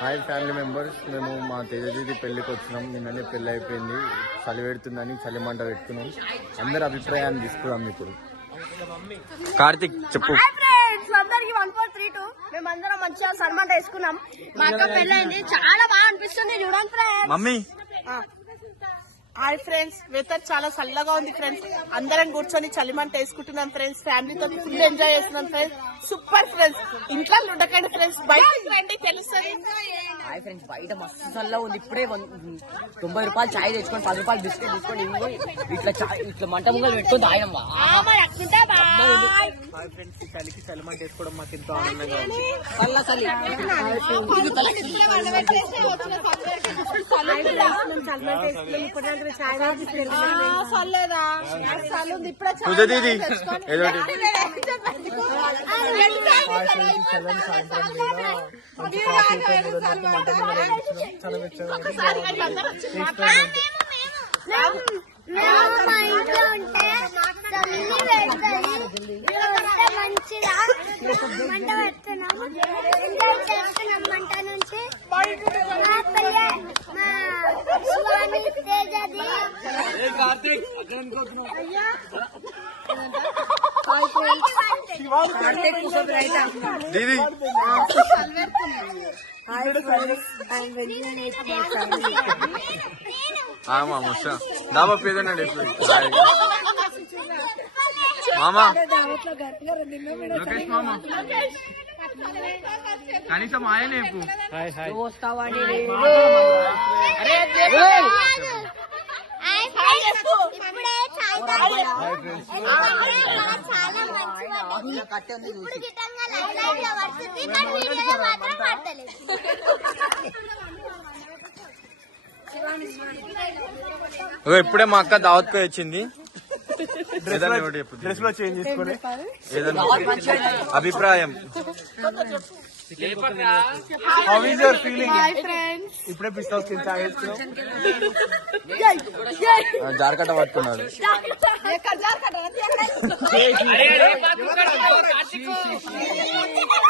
Hi family members, మేము మా తేజదీది పెళ్ళికి వచ్చినాం. నిన్ననే పెళ్ళి అయిపోయింది. చలి పెడుతుందని చలి మంట పెట్టుకున్నాం. అందరి అభిప్రాయాన్ని తీసుకున్నాం. ఇప్పుడు కార్తిక్ చెప్పు. అందరికి 1432 మేమందరం మంచిగా సన్మానం వేసుకున్నాం. మా అక్క పెళ్ళైంది, చాలా బాగా అనిపిస్తుంది. చూడండి friends. Mummy hi friends, weather చాలా చల్లగా ఉంది ఫ్రెండ్స్. అందరం కూర్చొని చలిమంట వేసుకుంటున్నాం ఫ్రెండ్స్. ఫ్యామిలీతో ఫుల్ ఎంజాయ్ చేస్తున్నాం ఫ్రెండ్స్. Super friends. ఇంట్లో ఉండకండి ఫ్రెండ్స్, బయటకి రండి తెలుస్తుంది. హాయ్ ఫ్రెండ్స్, బయట మస్తు చల్లగా ఉంది. ఇప్పుడే 90 రూపాయలు చాయ్ తెచ్చుకొని 10 రూపాయలు బిస్కెట్ తీసుకొని ఇట్లా మంట ముంగలు పెట్టుకొని తాగినమ్మా. హాయ్ ఫ్రెండ్స్, ఈ చలికి చలిమంట వేసుకోవడం మాకు ఎంతో ఆనందంగా ఉంది. మా ఇంట్లో ఉంటే మంచిగా మంట పెడుతున్నాము. ఎంజాయ్ చేస్తున్నాం మంట నుంచి. మా పిల్ల మా స్వామి తేజది దాబా పేదనండి మామా లోకేష్ మామా కనీసం ఆయనే ఇప్పుడే మా అక్క దావత్ కు వచ్చింది. డ్రెస్ లో చేంజ్ చేసుకుని అభిప్రాయం. How is your feeling? ఇప్పుడే పిస్తాస్ కింద జారకట్ట పట్టుకున్నాడు.